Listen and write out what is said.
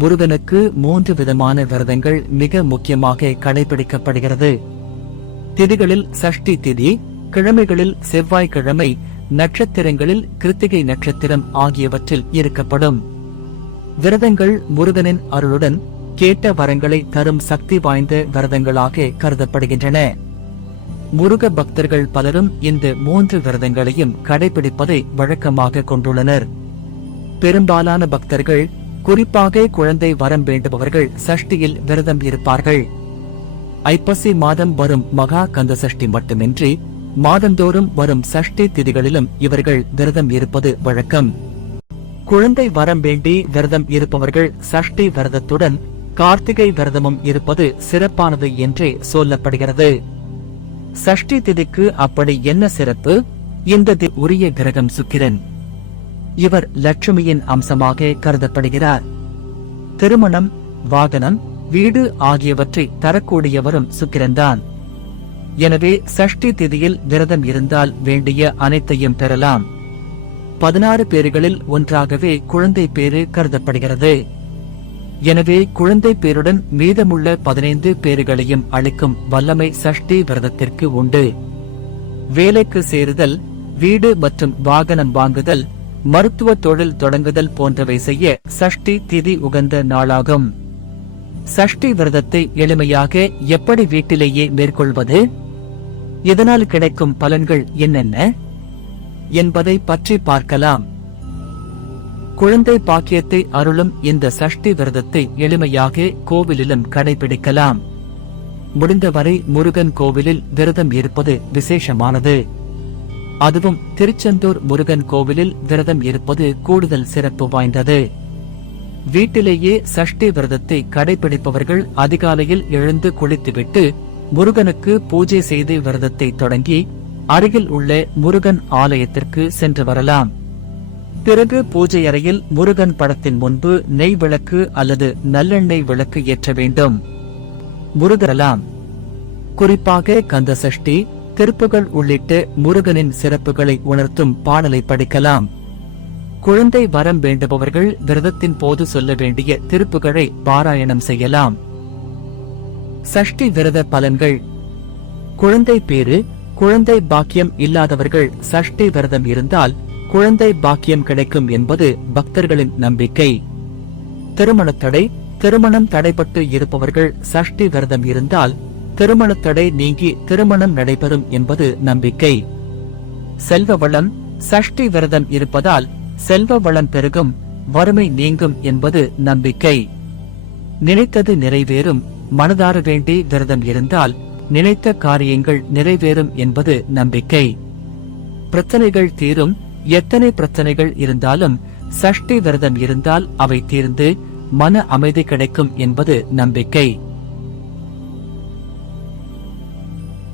முருகனுக்கு மூன்று விதமான விரதங்கள் மிக முக்கியமாக கடைபிடிக்கப்படுகிறது. திதிகளில் சஷ்டி திதி கிழமைகளில் செவ்வாய்க்கிழமை நட்சத்திரங்களில் கிருத்திகை நட்சத்திரம் ஆகியவற்றில் இருக்கப்படும். விரதங்கள் முருகனின் அருளுடன் கேட்ட வரங்களை தரும் சக்தி வாய்ந்த விரதங்களாக கருதப்படுகின்றன. முருக பக்தர்கள் பலரும் இந்த மூன்று விரதங்களையும் கடைபிடிப்பதை வழக்கமாக கொண்டுள்ளனர். பெரும்பாலான பக்தர்கள் குறிப்பாக குழந்தை வரம் வேண்டுபவர்கள் சஷ்டியில் விரதம் இருப்பார்கள். ஐப்பசி மாதம் வரும் மகா கந்த சஷ்டி மட்டுமின்றி மாதந்தோறும் வரும் சஷ்டி திதிகளிலும் இவர்கள் விரதம் இருப்பது வழக்கம். குழந்தை வரம் வேண்டி விரதம் இருப்பவர்கள் சஷ்டி விரதத்துடன் கார்த்திகை விரதமும் இருப்பது சிறப்பானது என்றே சொல்லப்படுகிறது. சஷ்டி திதிக்கு அப்படி என்ன சிறப்பு? இந்த தி- உரிய கிரகம் சுக்கிரன். இவர் லட்சுமியின் அம்சமாக கருதப்படுகிறார். திருமணம் வாகனம் வீடு ஆகியவற்றை தரக்கூடியவரும் சுக்கிரன்தான். எனவே சஷ்டி திதியில் விரதம் இருந்தால் வேண்டிய அனைத்தையும் பெறலாம். பதினாறு பேர்களில் ஒன்றாகவே குழந்தை பேறு கருதப்படுகிறது. எனவே குழந்தை பேருடன் மீதமுள்ள பதினைந்து பேறுகளையும் அளிக்கும் வல்லமை சஷ்டி விரதத்திற்கு உண்டு. வேலைக்கு சேருதல் வீடு மற்றும் வாகனம் வாங்குதல் மருத்துவ தொழில் தொடங்குதல் போன்றவை செய்ய சஷ்டி திதி உகந்த நாளாகும். சஷ்டி விரதத்தை எளிமையாக எப்படி வீட்டிலேயே மேற்கொள்வது? இதனால் கிடைக்கும் பலன்கள் என்னென்ன? என்பதை பற்றி பார்க்கலாம். குழந்தை பாக்கியத்தை அருளும் இந்த சஷ்டி விரதத்தை எளிமையாக கோவிலிலும் கடைபிடிக்கலாம். முடிந்தவரை முருகன் கோவிலில் விரதம் இருப்பது விசேஷமானது. அதுவும் திருச்செந்தூர் முருகன் கோவிலில் விரதம் இருப்பது கூடுதல் சிறப்பு வாய்ந்தது. வீட்டிலேயே சஷ்டி விரதத்தை கடைபிடிப்பவர்கள் அதிகாலையில் எழுந்து குளித்துவிட்டு முருகனுக்கு பூஜை செய்து விரதத்தை தொடங்கி அருகில் உள்ள முருகன் ஆலயத்திற்கு சென்று வரலாம். பிறகு பூஜை அறையில் முருகன் படத்தின் முன்பு நெய் விளக்கு அல்லது நல்லெண்ணெய் விளக்கு ஏற்ற வேண்டும். முருகரலாம். குறிப்பாக கந்த சஷ்டி திருப்புகள் உள்ளிட்ட முருகனின் சிறப்புகளை உணர்த்தும் பாடலை படிக்கலாம். குழந்தை வரம் வேண்டுபவர்கள் விரதத்தின் போது சொல்ல வேண்டிய திருப்புகளை பாராயணம் செய்யலாம். சஷ்டி விரத பலன்கள். குழந்தை பேரு குழந்தை பாக்கியம் இல்லாதவர்கள் சஷ்டி விரதம் இருந்தால் குழந்தை பாக்கியம் கிடைக்கும் என்பது பக்தர்களின் நம்பிக்கை. திருமண தடை திருமணம் தடைப்பட்டு இருப்பவர்கள் சஷ்டி விரதம் இருந்தால் திருமண தடை நீங்கி திருமணம் நடைபெறும் என்பது நம்பிக்கை. செல்வ வளம் சஷ்டி விரதம் இருப்பதால் செல்வ வளம் பெருகும் வறுமை நீங்கும் என்பது நம்பிக்கை. நினைத்தது நிறைவேறும் மனதார வேண்டி விரதம் இருந்தால் நினைத்த காரியங்கள் நிறைவேறும் என்பது நம்பிக்கை. பிரச்சனைகள் தீரும் எத்தனை பிரச்சனைகள் இருந்தாலும் சஷ்டி விரதம் இருந்தால் அவை தீர்ந்து மன அமைதி கிடைக்கும் என்பது நம்பிக்கை.